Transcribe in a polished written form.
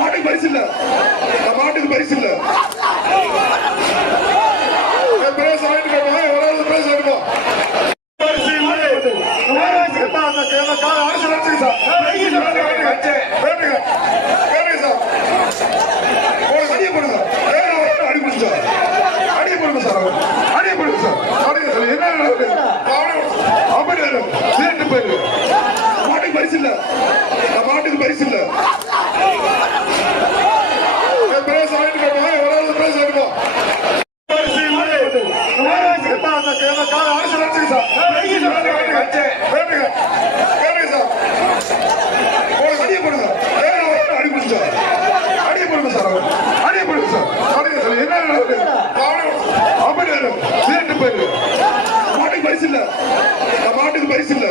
மாட்டுக்கு பரிசு இல்ல மாட்டுக்கு பரிசு இல்ல மாட்டுக்கு பரிசு இல்ல மாட்டுக்கு பரிசு இல்ல மாட்டுக்கு பரிசு இல்ல